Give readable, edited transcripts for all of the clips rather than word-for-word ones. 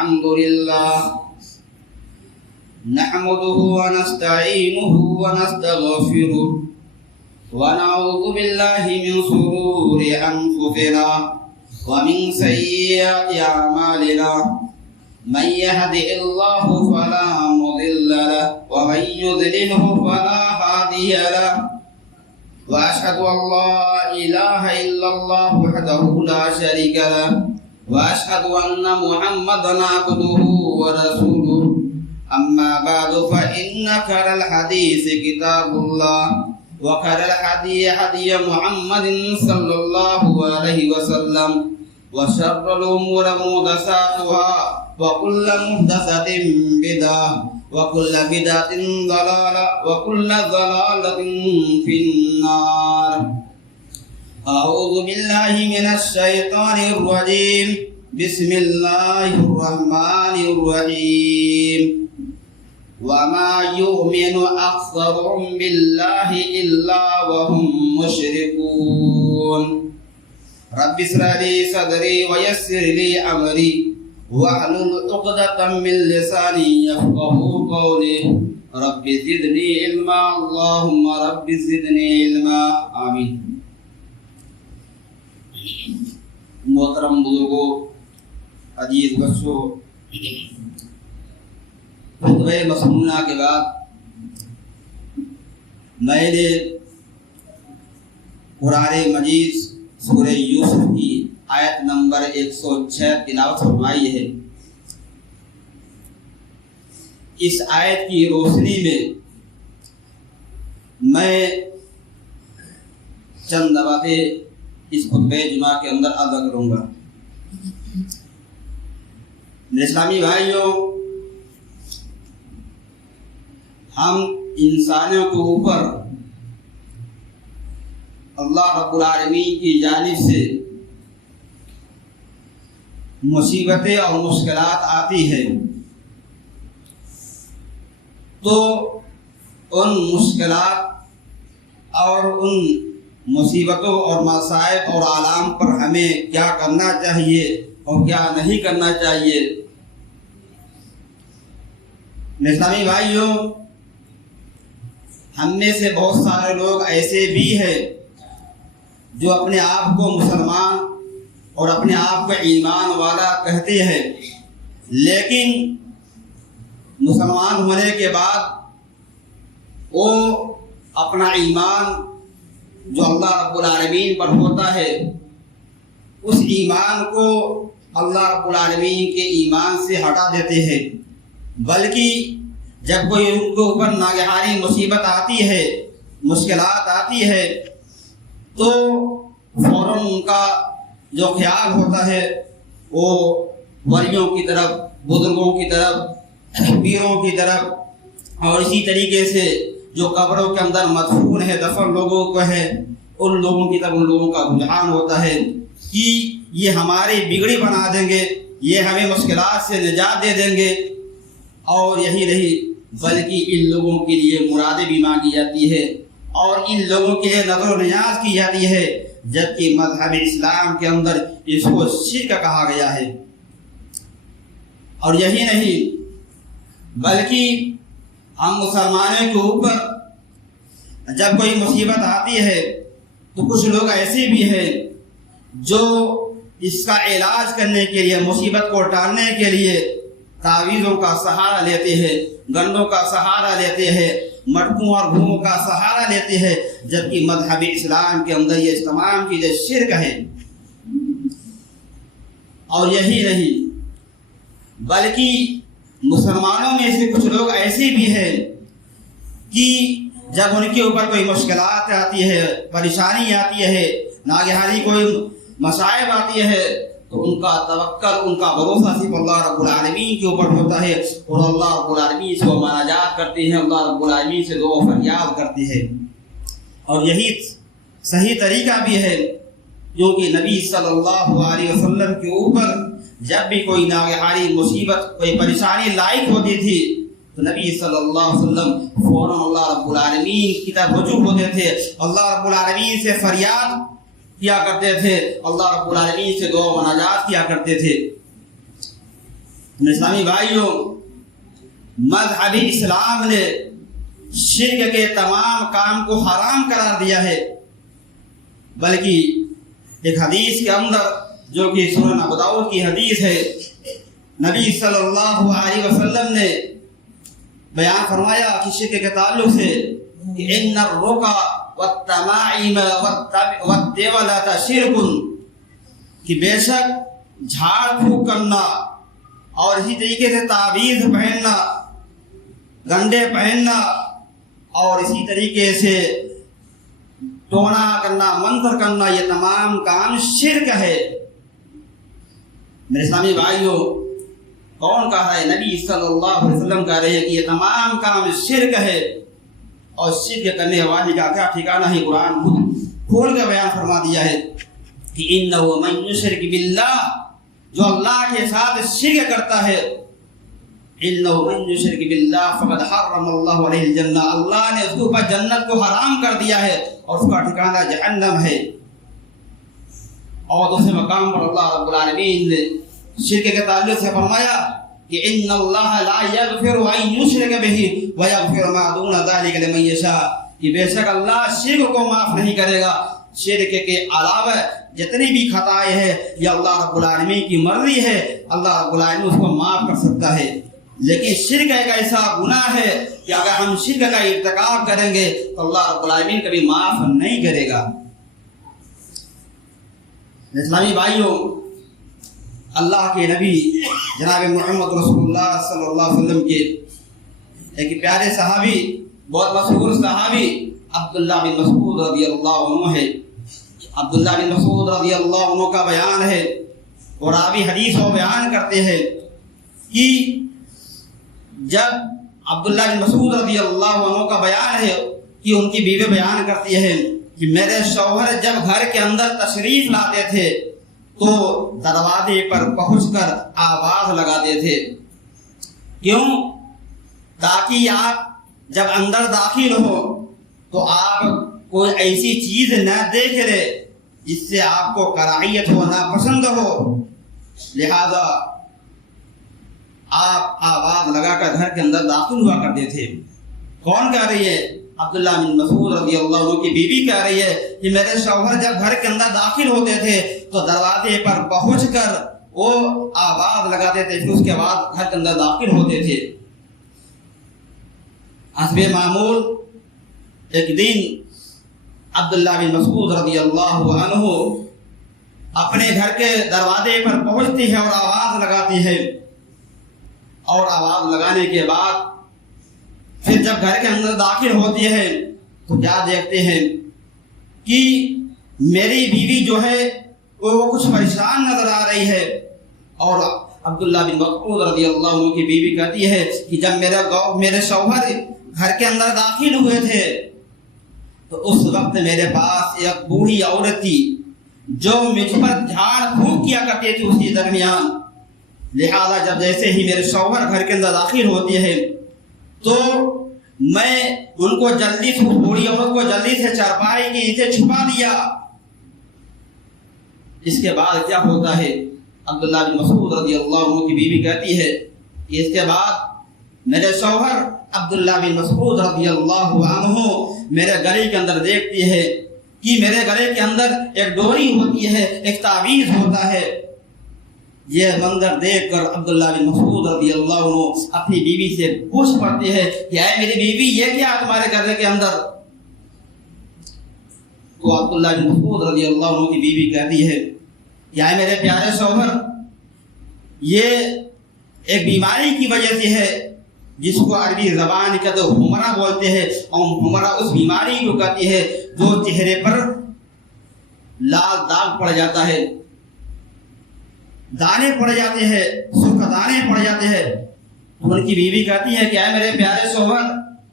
الحمد لله نحمده ونستعينه ونستغفره ونعوذ بالله من شرور أنفسنا ومن سيئات أعمالنا من يهده الله فلا مضل له ومن يضلله فلا هادي له وأشهد أن لا إله إلا الله وحده لا شريك له وأشهد أن محمدا عبده ورسوله أما بعد فإن خير الحديث كتاب الله وخير الهدي هدي محمد صلى الله عليه وسلم وشر الأمور محدثاتها وكل محدثة بدعة وكل بدعة ضلالة وكل ضلالة في النار. أعوذ بالله من الشيطان الرجيم. بسم الله الرحمن الرحيم. وما يؤمن أكثرهم بالله إلا وهم مشركون. رب اشرح لي صدري ويسر لي أمري واحلل عقدة من لساني يفقهوا قولي. رب زدني علما اللهم رب زدني علما. آمین. محترم بزرگوں، عزیز بچوں، خطبہ مسنونہ کے بعد میں نے قرآن مجید سورہ یوسف کی آیت نمبر 106 تلاوت فرمائی ہے. اس آیت کی روشنی میں میں چند باتیں اس خطبہ جمعہ کے اندر ادا کروں گا. میرے اسلامی بھائیوں، ہم انسانوں کے اوپر اللہ رب العالمین کی جانب سے مصیبتیں اور مشکلات آتی ہیں تو ان مشکلات اور ان مصیبتوں اور مصائب اور آلام پر ہمیں کیا کرنا چاہیے اور کیا نہیں کرنا چاہیے. اسلامی بھائیوں، ہم میں سے بہت سارے لوگ ایسے بھی ہیں جو اپنے آپ کو مسلمان اور اپنے آپ کو ایمان والا کہتے ہیں، لیکن مسلمان ہونے کے بعد وہ اپنا ایمان جو اللہ رب العالمین پر ہوتا ہے اس ایمان کو اللہ رب العالمین کے ایمان سے ہٹا دیتے ہیں، بلکہ جب کوئی ان کے اوپر ناگہانی مصیبت آتی ہے، مشکلات آتی ہے، تو فوراً ان کا جو خیال ہوتا ہے وہ ولیوں کی طرف، بزرگوں کی طرف، پیروں کی طرف اور اسی طریقے سے جو قبروں کے اندر مدفون ہے، دفن لوگوں کو ہے، ان لوگوں کی طرف ان لوگوں کا رجحان ہوتا ہے کہ یہ ہماری بگڑی بنا دیں گے، یہ ہمیں مشکلات سے نجات دے دیں گے. اور یہی نہیں بلکہ ان لوگوں کے لیے مرادیں بھی مانگی جاتی ہے اور ان لوگوں کے لیے نظر و نیاز کی جاتی ہے، جبکہ مذہب اسلام کے اندر اس کو شرک کہا گیا ہے. اور یہی نہیں بلکہ ہم مسلمانوں کے اوپر جب کوئی مصیبت آتی ہے تو کچھ لوگ ایسے بھی ہیں جو اس کا علاج کرنے کے لیے، مصیبت کو ٹالنے کے لیے تعویذوں کا سہارا لیتے ہیں، گنوں کا سہارا لیتے ہیں، مٹکوں اور گھوموں کا سہارا لیتے ہیں، جبکہ مذہب اسلام کے اندر یہ تمام چیزیں شرک ہے. اور یہی نہیں بلکہ مسلمانوں میں سے کچھ لوگ ایسے بھی ہیں کہ جب ان کے اوپر کوئی مشکلات آتی ہے، پریشانی آتی ہے، ناگہانی کوئی مصائب آتی ہے تو ان کا توکل، ان کا بھروسہ صرف اللہ رب العالمین کے اوپر ہوتا ہے اور اللہ رب العالمین سے وہ مناجات کرتے ہیں، اللہ رب العالمین سے دعا و فریاد کرتے ہیں. اور یہی صحیح طریقہ بھی ہے کیونکہ نبی صلی اللہ علیہ وسلم کے اوپر جب بھی کوئی ناگہانی مصیبت، کوئی پریشانی لاحق ہوتی تھی تو نبی صلی اللہ علیہ وسلم فوراً اللہ رب العالمین کی طرف رجوع ہوتے تھے، اللہ رب العالمین سے فریاد کیا کرتے تھے، اللہ رب العالمین سے دعا و مناجات کیا کرتے تھے. اسلامی بھائیوں، مذہبی اسلام نے شرک کے تمام کام کو حرام قرار دیا ہے، بلکہ ایک حدیث کے اندر جو کہ سنن ابو داؤد کی حدیث ہے، نبی صلی اللہ علیہ وسلم نے بیان فرمایا کہ شرک کے تعلق سے کہ ان الرقى والتمائم والتولۃ شرک، کہ بے شک جھاڑ پھونک کرنا اور اسی طریقے سے تعویذ پہننا، گنڈے پہننا اور اسی طریقے سے ٹونا کرنا، منتر کرنا، یہ تمام کام شرک ہے۔ میرے اسلامی بھائیوں، کون کہا ہے؟ نبی صلی اللہ علیہ وسلم کہہ رہے ہیں کہ یہ تمام کام شرک ہے، اور شرک کرنے والے کا کیا ٹھکانہ ہے؟ قرآن خود کھول کے بیان فرما دیا ہے کہ انہ من یشرک باللہ، جو اللہ کے ساتھ شرک کرتا ہے، انہ من یشرک باللہ فقد حرم اللہ علیہ الجنہ، اللہ نے اس کے اوپر جنت کو حرام کر دیا ہے اور اس کا ٹھکانہ جہنم ہے۔ اور دوسرے مقام پر اللہ رب العالمین نے شرک کے تعلق سے فرمایا کہ ان اللہ لا یغفر ان یشرک بہ ویغفر ما دون ذلک لمن یشاء، کہ بے شک اللہ شرک کو معاف نہیں کرے گا، شرک کے علاوہ جتنی بھی خطائیں ہیں یہ اللہ رب العالمین کی مرضی ہے، اللہ رب العالمین اس کو معاف کر سکتا ہے۔ لیکن شرک ایک ایسا گناہ ہے کہ اگر ہم شرک کا ارتکاب کریں گے تو اللہ رب العالمین کبھی معاف نہیں کرے گا۔ اسلامی بھائیوں، اللہ کے نبی جناب محمد رسول اللہ صلی اللہ علیہ وسلم کے ایک پیارے صحابی، بہت مشہور صحابی عبداللہ بن مسعود رضی اللہ عنہ ہے۔ عبداللہ بن مسعود رضی اللہ عنہ کا بیان ہے، اور راوی حدیث کو بیان کرتے ہیں کہ جب عبداللہ بن مسعود رضی اللہ عنہ کا بیان ہے کہ ان کی بیوی بیان کرتی ہے کہ میرے شوہر جب گھر کے اندر تشریف لاتے تھے تو دروازے پر پہنچ کر آواز لگاتے تھے، کیوں؟ تاکہ آپ جب اندر داخل ہو تو آپ کوئی ایسی چیز نہ دیکھ لے جس سے آپ کو کراہیت ہو، ناپسند ہو، لہذا آپ آواز لگا کر گھر کے اندر داخل ہوا کرتے تھے۔ کون کہہ رہی ہے؟ عبداللہ بن مسعود رضی اللہ عنہ کی بیوی کہہ رہی ہے کہ میرے شوہر جب گھر کے اندر داخل ہوتے تھے تو دروازے پر پہنچ کر وہ آواز لگاتے تھے، پھر اس کے بعد گھر کے اندر داخل ہوتے تھے۔ حسب معمول ایک دن عبداللہ بن مسعود رضی اللہ عنہ اپنے گھر کے دروازے پر پہنچتی ہے اور آواز لگاتی ہے، اور آواز لگانے کے بعد پھر جب گھر کے اندر داخل ہوتی ہے تو کیا دیکھتے ہیں کہ میری بیوی جو ہے وہ کچھ پریشان نظر آ رہی ہے، اور عبداللہ بن مسعود رضی اللہ عنہ کی بیوی کہتی ہے کہ جب میرے شوہر گھر کے اندر داخل ہوئے تھے تو اس وقت میرے پاس ایک بوڑھی عورت تھی جو مجھ پر جھاڑ پھونک کیا کرتی تھی اسی درمیان، لہذا جب جیسے ہی میرے شوہر گھر کے اندر داخل ہوتی ہے تو میں ان کو جلدی سے، بوڑھی عورت کو جلدی سے چارپائی کے نیچے چھپا دیا۔ اس کے بعد کیا ہوتا ہے؟ عبداللہ بن مسعود رضی اللہ عنہ کی بیوی کہتی ہے کہ اس کے بعد میرے شوہر عبداللہ بن مسعود رضی اللہ عنہ میرے گلے کے اندر دیکھتی ہے کہ میرے گلے کے اندر ایک ڈوری ہوتی ہے، ایک تعویذ ہوتا ہے۔ یہ منظر دیکھ کر عبداللہ بن مسعود رضی اللہ عنہ اپنی بیوی سے پوچھ پڑتی ہے کہ اے میری بیوی، یہ کیا تمہارے گلے کے اندر؟ تو عبداللہ بن مسعود رضی اللہ عنہ کی بیوی کہتی ہے کہ اے میرے پیارے شوہر، یہ ایک بیماری کی وجہ سے ہے جس کو عربی زبان کا تو حمرہ بولتے ہیں، اور حمرہ اس بیماری کو کہتی ہے جو چہرے پر لال داغ پڑ جاتا ہے، دانے پڑ جاتے ہیں، سرخ دانے پڑ جاتے ہیں۔ تو ان کی بیوی کہتی ہے کہ اے میرے پیارے شوہر،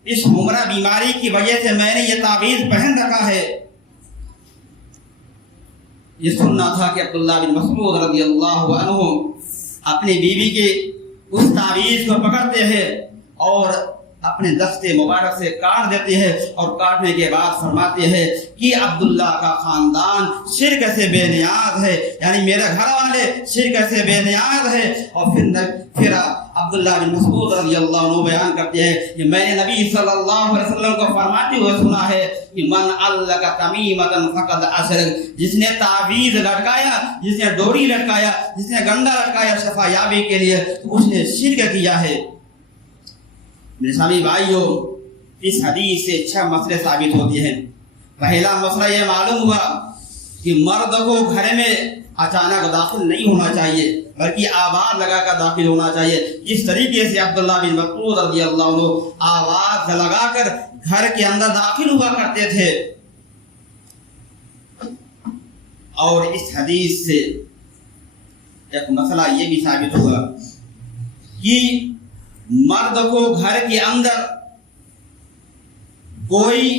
اس حمرہ بیماری کی وجہ سے میں نے یہ تعویذ پہن رکھا ہے۔ یہ سننا تھا کہ عبداللہ بن مسعود رضی اللہ عنہ اپنی بیوی کے اس تعویذ کو پکڑتے ہیں اور اپنے دستے مبارک سے کاٹ دیتے ہیں اور کاٹنے کے بعد فرماتے ہیں کہ عبداللہ کا خاندان شرک سے بے نیاز ہے، یعنی میرے گھر والے شرک سے بے نیاز ہے۔ اور پھر عبداللہ بن مسعود رضی اللہ عنہ بیان کرتے ہیں کہ میں نے نبی صلی اللہ علیہ وسلم کو فرماتے ہوئے سنا ہے کہ من علق تمیمۃ فقد اشرک، جس نے تعویذ لٹکایا، جس نے ڈوری لٹکایا، جس نے گنڈا لٹکایا شفا یابی کے لیے، تو اس نے شرک کیا ہے۔ میرے سامنے بھائیو، اس حدیث سے 6 مسئلے ثابت ہوتے ہیں۔ پہلا مسئلہ یہ معلوم ہوا کہ مرد کو گھر میں اچانک داخل نہیں ہونا چاہیے بلکہ آواز لگا کر داخل ہونا چاہیے، جس طریقے سے عبداللہ بن مسعود رضی اللہ عنہ آواز لگا کر گھر کے اندر داخل ہوا کرتے تھے۔ اور اس حدیث سے ایک مسئلہ یہ بھی ثابت ہوا کہ مرد کو گھر کے اندر کوئی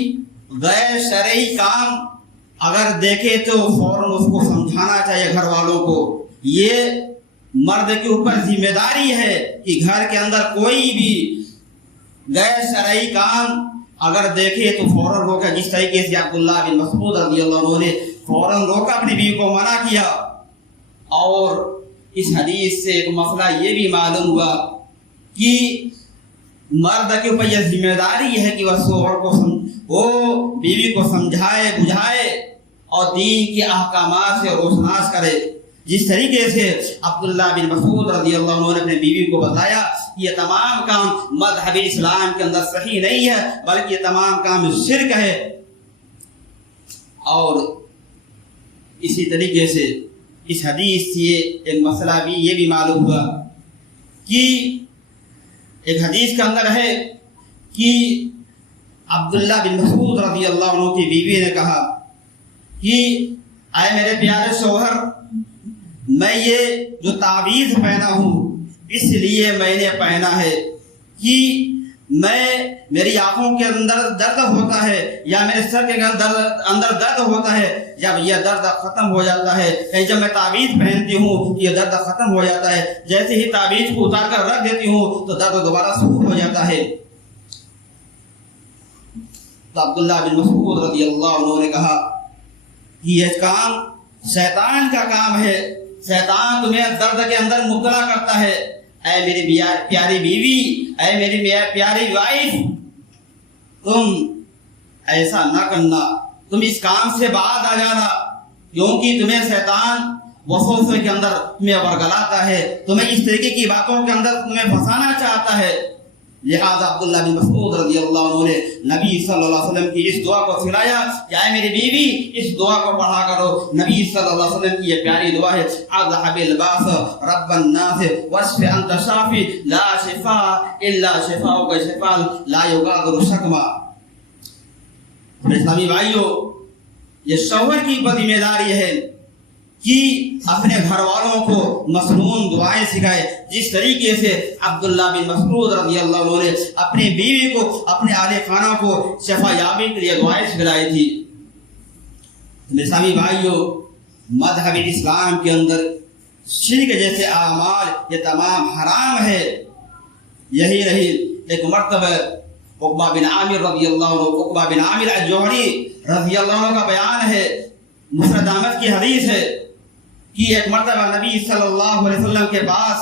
غیر شرعی کام اگر دیکھے تو فوراً اس کو سمجھانا چاہیے گھر والوں کو۔ یہ مرد کے اوپر ذمہ داری ہے کہ گھر کے اندر کوئی بھی غیر شرعی کام اگر دیکھے تو فوراً روکا، جس طریقے سے عبداللہ بن مسعود رضی اللہ عنہ نے فوراً روکا، اپنی بیوی کو منع کیا۔ اور اس حدیث سے ایک مسئلہ یہ بھی معلوم ہوا کہ مرد کے اوپر یہ ذمہ داری ہے کہ وہ شوہر کو وہ بیوی کو سمجھائے بجھائے اور دین کے احکامات سے روشناس کرے، جس طریقے سے عبداللہ بن مسعود رضی اللہ عنہ نے اپنے بیوی کو بتایا کہ یہ تمام کام مذہب اسلام کے اندر صحیح نہیں ہے بلکہ یہ تمام کام شرک ہے۔ اور اسی طریقے سے اس حدیث سے ایک مسئلہ بھی یہ بھی معلوم ہوا کہ ایک حدیث کے اندر ہے کہ عبداللہ بن مسعود رضی اللہ عنہ کی بیوی نے کہا کہ اے میرے پیارے شوہر، میں یہ جو تعویذ پہنا ہوں اس لیے میں نے پہنا ہے کہ میری آنکھوں کے اندر درد ہوتا ہے یا میرے سر کے اندر درد ہوتا ہے، جب یہ درد ختم ہو جاتا ہے، کہ جب میں تعویذ پہنتی ہوں یہ درد ختم ہو جاتا ہے، جیسے ہی تعویذ کو اتار کر رکھ دیتی ہوں تو درد دوبارہ شروع ہو جاتا ہے۔ تو عبداللہ بن مسعود رضی اللہ عنہ نے کہا کہ یہ کام شیطان کا کام ہے، شیطان تمہیں درد کے اندر مبتلا کرتا ہے۔ اے میری پیاری بیوی، اے میری پیاری وائف، تم ایسا نہ کرنا، تم اس کام سے باز آ جانا، کیونکہ تمہیں شیطان وسوسے کے اندر تمہیں ورگلاتا ہے، تمہیں اس طریقے کی باتوں کے اندر تمہیں پھنسانا چاہتا ہے۔ لہذا عبداللہ بن مسعود رضی اللہ عنہ نے نبی صلی اللہ علیہ وسلم کی اس دعا کو سنایا کہ اے میری بیوی اس دعا کو پڑھا کرو۔ نبی صلی اللہ علیہ وسلم کی یہ پیاری دعا ہے، اذهب الباس رب الناس واشف انت شافی لا شفاء الا شفاؤک شفاء لا یغادر سقما۔ اسلامی بھائیو، یہ شوہر کی ذمہ داری ہے کہ اپنے گھر والوں کو مسنون دعائیں سکھائے، جس طریقے سے عبداللہ بن مسعود رضی اللہ عنہ نے اپنی بیوی کو، اپنے اہل خانہ کو شفا یابی کے لیے دعائیں سکھلائی تھی۔ اسلامی بھائیو، مذہب اسلام کے اندر شرک جیسے اعمال یہ تمام حرام ہے۔ یہی رہی ایک مرتبہ عقبہ بن عامر رضی اللہ عنہ، عقبہ بن عامر الجوہنی رضی اللہ عنہ کا بیان ہے، مسند احمد کی حدیث ہے کہ ایک مرتبہ نبی صلی اللہ علیہ وسلم کے پاس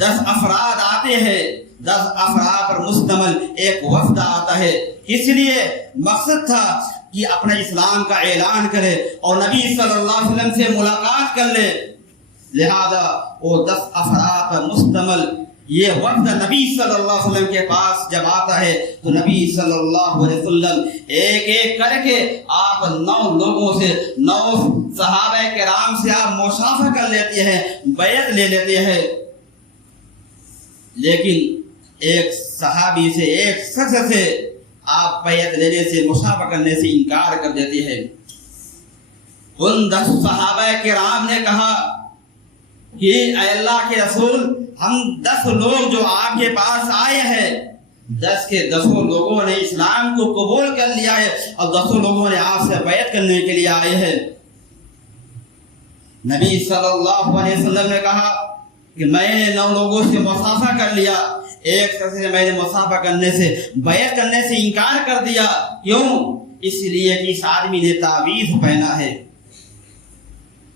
10 افراد آتے ہیں، 10 افراد پر مشتمل ایک وفد آتا ہے۔ اس لیے مقصد تھا کہ اپنے اسلام کا اعلان کرے اور نبی صلی اللہ علیہ وسلم سے ملاقات کر لے۔ لہذا وہ 10 افراد پر مشتمل یہ وفد نبی صلی اللہ علیہ وسلم کے پاس جب آتا ہے تو نبی صلی اللہ علیہ وسلم ایک ایک کر کے آپ 9 لوگوں سے، 9 صحابہ کرام سے آپ مصافحہ کر لیتے ہیں، بیعت لے لیتے ہیں، لیکن ایک صحابی سے، ایک شخص سے آپ بیعت لینے سے، مصافحہ کرنے سے انکار کر دیتے ہیں۔ ان 10 صحابہ کرام نے کہا کہ اے اللہ کے رسول، ہم 10 لوگ جو آپ کے پاس آئے ہیں، 10 کے 10 لوگوں نے اسلام کو قبول کر لیا ہے اور 10 لوگوں نے آپ سے بیعت کرنے کے لیے آئے ہیں۔ نبی صلی اللہ علیہ وسلم نے کہا کہ میں نے 9 لوگوں سے مصافحہ کر لیا، ایک شخص سے میں نے مصافحہ کرنے سے، بیعت کرنے سے انکار کر دیا۔ کیوں؟ اس لیے کہ اس آدمی نے تعویذ پہنا ہے۔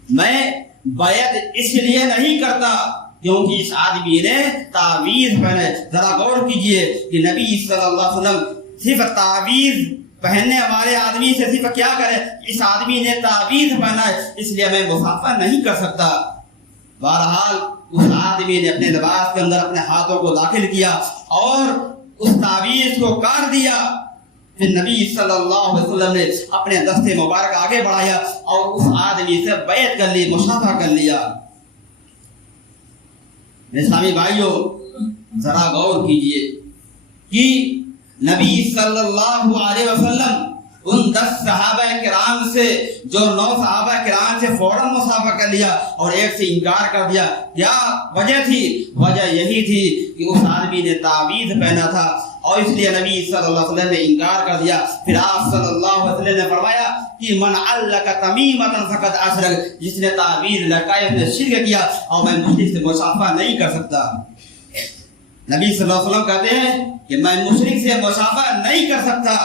میں بیعت اس لیے نہیں کرتا کیونکہ اس آدمی نے تعویذ پہنا ہے۔ ذرا غور کیجئے کہ نبی صلی اللہ علیہ وسلم صرف تعویذ پہننے والے آدمی سے صرف کیا کرے، اس آدمی نے تعویذ پہنا ہے اس لیے میں مصافحہ نہیں کر سکتا۔ بہرحال اس آدمی نے اپنے لباس کے اندر اپنے ہاتھوں کو داخل کیا اور اس تعویذ کو کاٹ دیا۔ پھر نبی صلی اللہ علیہ وسلم نے اپنے دست مبارک آگے بڑھایا اور اس آدمی سے بیعت کر لی، مصافحہ کر لیا۔ اسلامی بھائیوں، ذرا غور کیجئے کہ نبی صلی اللہ علیہ وسلم ان 10 صحابہ کرام سے جو 9 صحابہ کرام سے فوراً مصافحہ کر لیا اور ایک سے انکار کر دیا، کیا وجہ تھی؟ وجہ یہی تھی کہ اس آدمی نے تعویذ پہنا تھا اور اس لیے نبی صلی اللہ علیہ وسلم نے انکار کر دیا۔ پھر آپ صلی اللہ علیہ وسلم نے فرمایا کہ من علق تمیمۃ فقد اشرک، جس نے تعویذ لٹکائی اس نے شرک کیا اور میں مشرک سے مصافحہ نہیں کر سکتا۔ نبی صلی اللہ علیہ وسلم کہتے ہیں کہ میں مشرک سے مصافحہ نہیں کر سکتا۔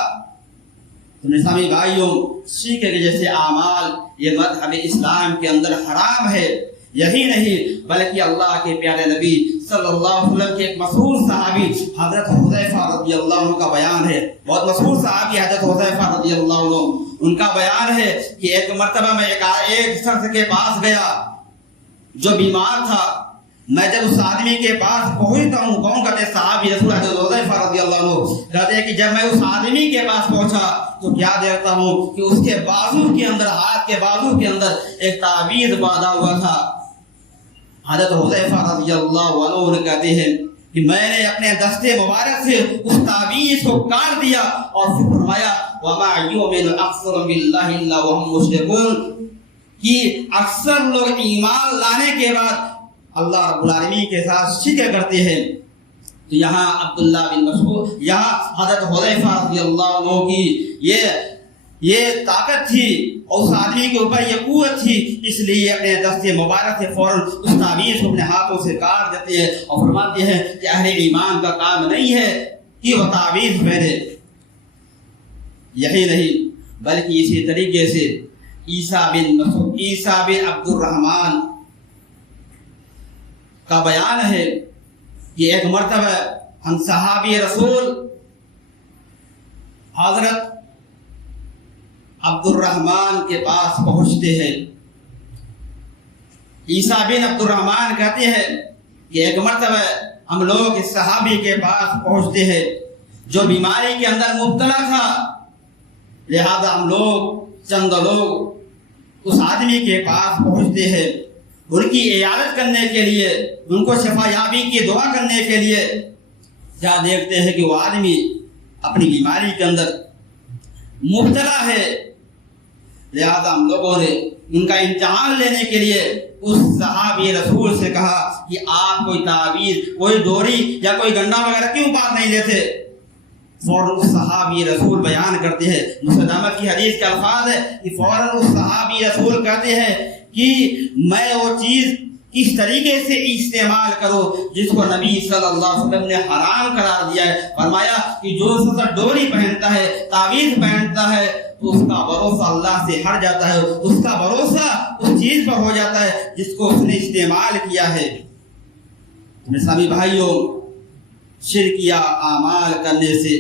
تو اسلامی بھائیوں، شرک کے جیسے اعمال یہ مذہب اسلام کے اندر حرام ہے۔ یہی نہیں بلکہ اللہ کے پیارے نبی صلی اللہ علیہ وسلم کے ایک مشہور صحابی حضرت حذیفہ رضی اللہ عنہ کا بیان ہے، بہت مشہور صحابی حضرت حذیفہ رضی اللہ عنہ، ان کا بیان ہے کہ ایک مرتبہ میں ایک شخص کے پاس گیا جو بیمار تھا۔ میں جب اس آدمی کے پاس پہنچتا ہوں، کون کہتے صحابی رسول حضرت حذیفہ رضی اللہ عنہ کہتے ہیں کہ جب میں اس آدمی کے پاس پہنچا تو کیا دیکھتا ہوں کہ اس کے بازو کے اندر، ہاتھ کے بازو کے اندر ایک تعویذ باندھا ہوا تھا۔ حضرت حذیفہ رضی اللہ عنہ کہتے ہیں کہ میں نے اپنے دست مبارک سے اس تعویذ کو کاٹ دیا اور پھر فرمایا وما یؤمن اکثر باللہ الا وهم مشرکون، کہ اکثر لوگ ایمان لانے کے بعد اللہ رب العالمین کے ساتھ شرک کرتے ہیں۔ تو یہاں عبداللہ بن مسعود، یہاں حضرت حذیفہ رضی اللہ عنہ کی یہ طاقت تھی اور اس آدمی کے اوپر یہ قوت تھی، اس لیے اپنے دست مبارک سے فوراً اس تعویذ کو اپنے ہاتھوں سے کاٹ دیتے ہیں اور فرماتے ہیں کہ اہل ایمان کا کام نہیں ہے کہ وہ تعویذ پہنے۔ یہی نہیں بلکہ اسی طریقے سے عیسیٰ بن عبد الرحمن کا بیان ہے کہ ایک مرتبہ ہم صحابی رسول حضرت عبد الرحمن کے پاس پہنچتے ہیں۔ عیسیٰ بن عبد الرحمن کہتے ہیں کہ ایک مرتبہ ہم لوگ اس صحابی کے پاس پہنچتے ہیں جو بیماری کے اندر مبتلا تھا، لہذا ہم لوگ چند لوگ اس آدمی کے پاس پہنچتے ہیں ان کی عیادت کرنے کے لیے، ان کو شفا یابی کی دعا کرنے کے لیے۔ کیا دیکھتے ہیں کہ وہ آدمی اپنی بیماری کے اندر مبتلا ہے، لہذا ہم لوگوں نے ان کا امتحان لینے کے لیے اس صحابی رسول سے کہا کہ آپ کوئی تعویذ، کوئی ڈوری یا کوئی گنڈا وغیرہ کیوں بات نہیں لیتے؟ فوراً اس صحابی رسول بیان کرتے ہیں، مسند احمد کی حدیث کے الفاظ ہے کہ فوراً اس صحابی رسول کہتے ہیں کہ میں وہ چیز کس طریقے سے استعمال کرو جس کو نبی صلی اللہ علیہ وسلم نے حرام قرار دیا ہے۔ فرمایا کہ جو شخص ڈوری پہنتا ہے، تعویذ پہنتا ہے تو اس کا بھروسہ اللہ سے ہٹ جاتا ہے، اس کا بھروسہ اس چیز پر ہو جاتا ہے جس کو اس نے استعمال کیا ہے۔ اسلامی بھائیوں، شرکیہ اعمال کرنے سے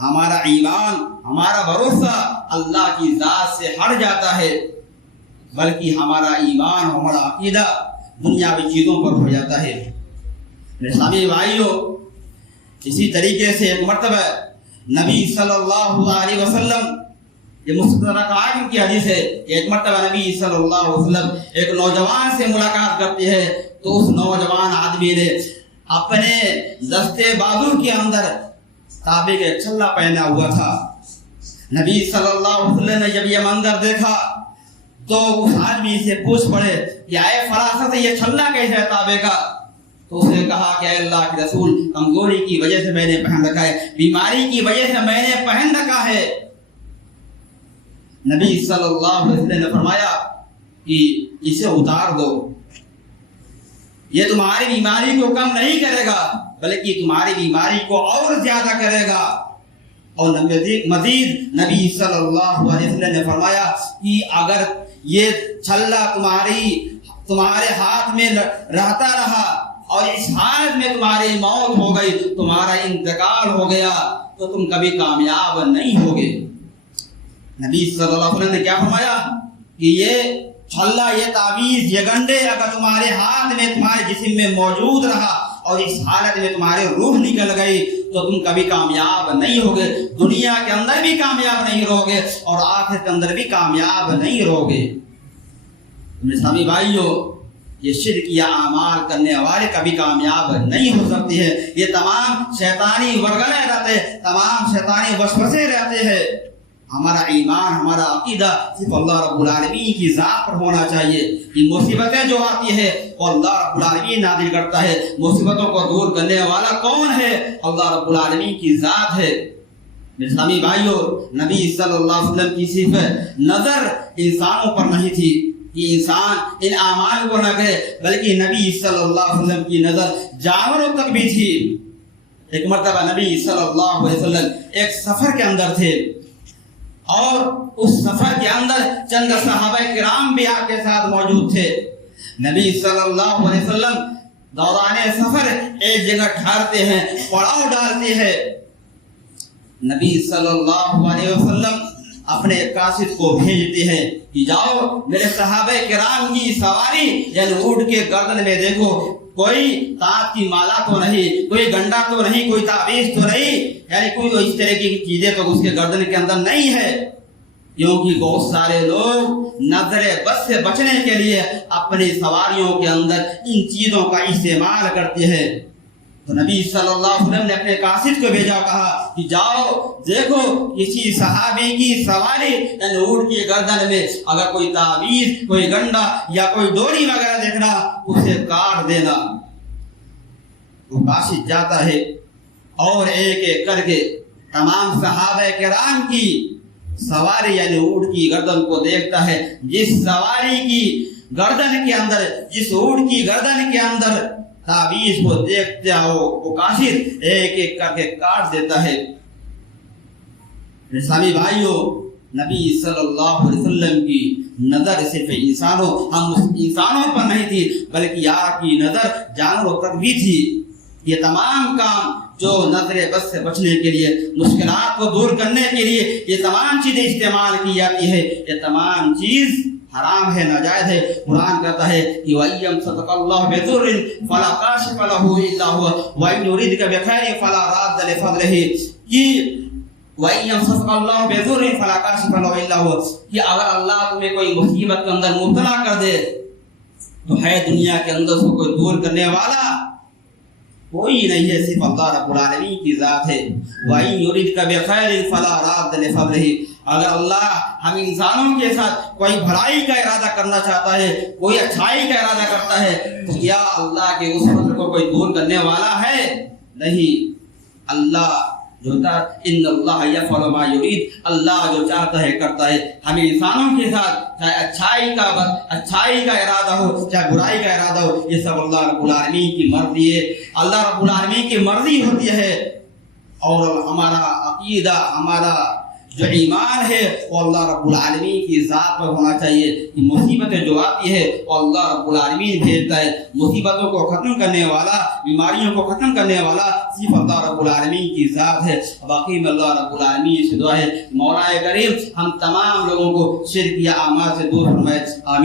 ہمارا ایمان، ہمارا بھروسہ اللہ کی ذات سے ہٹ جاتا ہے، بلکہ ہمارا ایمان، ہمارا عقیدہ دنیاوی چیزوں پر ہو جاتا ہے۔ اسلامی بھائیوں، اسی طریقے سے ایک مرتبہ نبی صلی اللہ علیہ وسلم، یہ مستدرک حاکم کی حدیث ہے، ایک مرتبہ نبی صلی اللہ علیہ وسلم ایک نوجوان سے ملاقات کرتے ہیں تو اس نوجوان آدمی نے اپنے دستے بازو کے اندر تانبے کا چھلا پہنا ہوا تھا۔ نبی صلی اللہ علیہ وسلم نے جب یہ منظر دیکھا تو اس آدمی سے پوچھ پڑے کہ اے فراست یہ چھلا کیسے ہے تانبے کا؟ تو اس نے کہا کہ اے اللہ کے رسول، کمزوری کی وجہ سے میں نے پہن رکھا ہے، بیماری کی وجہ سے میں نے پہن رکھا ہے۔ نبی صلی اللہ علیہ وسلم نے فرمایا کہ اسے اتار دو، یہ تمہاری بیماری کو کم نہیں کرے گا بلکہ تمہاری بیماری کو اور زیادہ کرے گا۔ اور مزید نبی صلی اللہ علیہ وسلم نے فرمایا کہ اگر یہ چھلا تمہارے ہاتھ میں رہتا رہا اور اس حالت میں تمہاری موت ہو گئی، تمہارا انتقال ہو گیا، تو تم کبھی کامیاب نہیں ہوگے۔ نبی صلی اللہ علیہ وسلم نے کیا فرمایا کہ یہ چھلا، یہ تعویذ، یہ گنڈے اگر تمہارے ہاتھ میں، تمہارے جسم میں موجود رہا اور اس حالت میں تمہاری روح نکل گئی تو تم کبھی کامیاب نہیں ہوگے، دنیا کے اندر بھی کامیاب نہیں رہوگے اور آخرت کے اندر بھی کامیاب نہیں رہوگے۔ میرے اسلامی بھائیوں، یہ شرک یا اعمال کرنے والے کبھی کامیاب نہیں ہو سکتے ہیں۔ یہ تمام شیطانی ورگلے رہتے ہیں، تمام شیطانی وسوسے رہتے ہیں۔ ہمارا ایمان، ہمارا عقیدہ صرف اللہ رب العالمین کی ذات پر ہونا چاہیے۔ یہ مصیبتیں جو آتی ہے وہ اللہ رب العالمین نازل کرتا ہے۔ مصیبتوں کو دور کرنے والا کون ہے؟ اللہ رب العالمین کی ذات ہے۔ میرے اسلامی بھائیوں، نبی صلی اللہ علیہ وسلم کی صرف نظر انسانوں پر نہیں تھی کہ انسان ان اعمال کو نہ کرے، بلکہ نبی صلی اللہ علیہ وسلم کی نظر جانوروں تک بھی تھی۔ ایک مرتبہ نبی صلی اللہ علیہ وسلم ایک سفر کے اندر تھے اور اس سفر کے اندر چند صحابہ کرام بھی آپ کے ساتھ موجود تھے۔ نبی صلی اللہ علیہ وسلم دوران سفر ایک جگہ ٹھہرتے ہیں، پڑاؤ ڈالتے ہیں۔ نبی صلی اللہ علیہ وسلم اپنے قاصد کو بھیجتے ہیں کہ جاؤ میرے صحابہ کرام کی سواری یعنی اونٹ کے گردن میں دیکھو کوئی تاج کی مالا تو نہیں، کوئی گنڈا تو نہیں، کوئی تعویذ تو نہیں، یعنی کوئی اس طرح کی چیزیں تو اس کے گردن کے اندر نہیں ہے، کیونکہ بہت سارے لوگ نظر بد سے بچنے کے لیے اپنی سواریوں کے اندر ان چیزوں کا استعمال کرتے ہیں۔ تو نبی صلی اللہ علیہ وسلم نے اپنے قاصد کو بھیجا، کہا کہ جاؤ دیکھو کسی صحابی کی سواری یعنی اونٹ کی گردن میں اگر کوئی تعویذ، کوئی گنڈا یا کوئی ڈوری وغیرہ دیکھنا اسے کاٹ دینا۔ وہ قاصد جاتا ہے اور ایک ایک کر کے تمام صحابہ کرام کی سواری یعنی اونٹ کی گردن کو دیکھتا ہے۔ جس سواری کی گردن کے اندر، جس اونٹ کی گردن کے اندر تعویذ کو دیکھتے ہو وہ قاصد ایک ایک کر کے کاٹ دیتا ہے۔ اسلامی بھائیوں، نبی صلی اللہ علیہ وسلم کی نظر صرف انسانوں پر نہیں تھی بلکہ آپ کی نظر جانوروں تک بھی تھی۔ یہ تمام کام جو نظر بد سے بچنے کے لیے، مشکلات کو دور کرنے کے لیے یہ تمام چیزیں استعمال کی جاتی ہے، یہ تمام چیز حرام ہے، ناجائز ہے۔ قرآن کہتا ہے کہ وَإِن صَدَقَ اللَّهُ بِضُرٍّ فَلَا كَاشِفَ لَهُ إِلَّا هُوَ وَإِن يُرِدْكَ بِخَيْرٍ فَلَا رَادَّ لِفَضْلِهِ، کہ وَإِن صَدَقَ اللَّهُ بِضُرٍّ فَلَا كَاشِفَ لَهُ إِلَّا هُوَ، کہ اگر اللہ تمہیں کوئی مصیبت کے اندر مبتلا کر دے تو ہے دنیا کے اندر سے کوئی دور کرنے والا کوئی نہیں ہے، صرف اللہ رب العالمین کی ذات ہے۔ وَإِن يُرِدْكَ بِخَيْرٍ فَلَا رَادَّ لِفَضْلِهِ، اگر اللہ ہم انسانوں کے ساتھ کوئی بھلائی کا ارادہ کرنا چاہتا ہے، کوئی اچھائی کا ارادہ کرتا ہے تو کیا اللہ کے اس فضل کو کوئی دور کرنے والا ہے؟ نہیں۔ اللہ جو ان اللہ یفعل ما یرید، اللہ جو چاہتا ہے کرتا ہے۔ ہمیں انسانوں کے ساتھ چاہے اچھائی کا ارادہ ہو چاہے برائی کا ارادہ ہو، یہ سب اللہ رب العالمین کی مرضی ہے۔ اللہ رب العالمین کی مرضی ہوتی ہے اور ہمارا عقیدہ، ہمارا جو ایمان ہے وہ اللہ رب العالمین کی ذات پر ہونا چاہیے۔ کہ مصیبتیں جو آتی ہے وہ اللہ رب العالمین بھیجتا ہے۔ مصیبتوں کو ختم کرنے والا، بیماریوں کو ختم کرنے والا صرف اللہ رب العالمین کی ذات ہے۔ باقی میں اللہ رب العالمین سے دعا ہے مولا کریم ہم تمام لوگوں کو شرک یا اعمال سے دور فرمائے، آمین۔